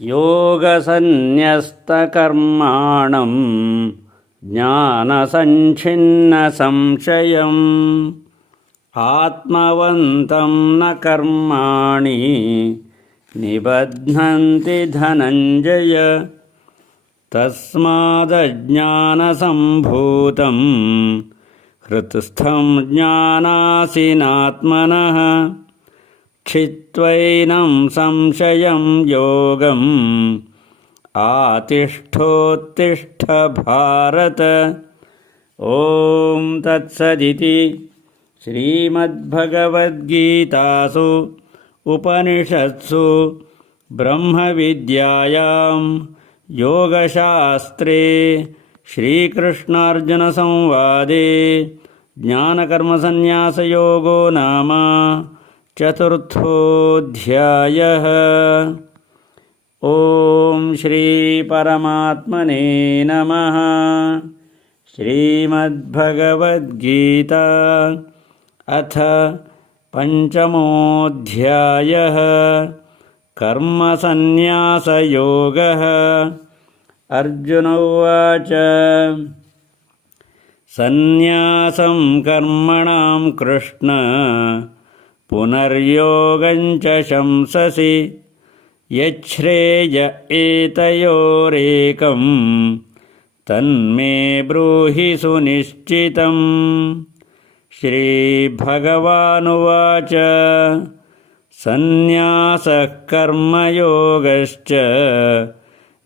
योगसन्न्यस्तकर्माणं ज्ञानसञ्छिन्नसंशयम् आत्मवन्तं न कर्माणि निबध्नन्ति धनञ्जय। तस्मादज्ञानसम्भूतं हृत्स्थं ज्ञानासीनात्मनः छित्त्वैनं संशयं योगम् आतिष्ठोत्तिष्ठ भारत। ॐ तत्सदिति श्रीमद्भगवद्गीतासु उपनिषत्सु ब्रह्मविद्यायां योगशास्त्रे श्रीकृष्णार्जुनसंवादे ज्ञानकर्मसन्न्यासयोगो नाम चतुर्थोऽध्यायः। ॐ श्रीपरमात्मने नमः। श्रीमद्भगवद्गीता अथ पञ्चमोऽध्यायः। कर्मसन्न्यासयोगः। अर्जुन उवाच सन्न्यासं कर्मणां कृष्ण पुनर्योगं च शंससि यच्छ्रेय एतयोरेकं तन्मे ब्रूहि सुनिश्चितम्। श्रीभगवानुवाच सन्न्यासः कर्मयोगश्च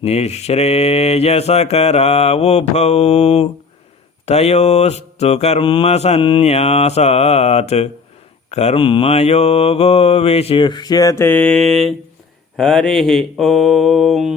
निःश्रेयसकरावुभौ तयोस्तु कर्मसन्न्यासात् कर्मयोगो विशिष्यते। हरिः ॐ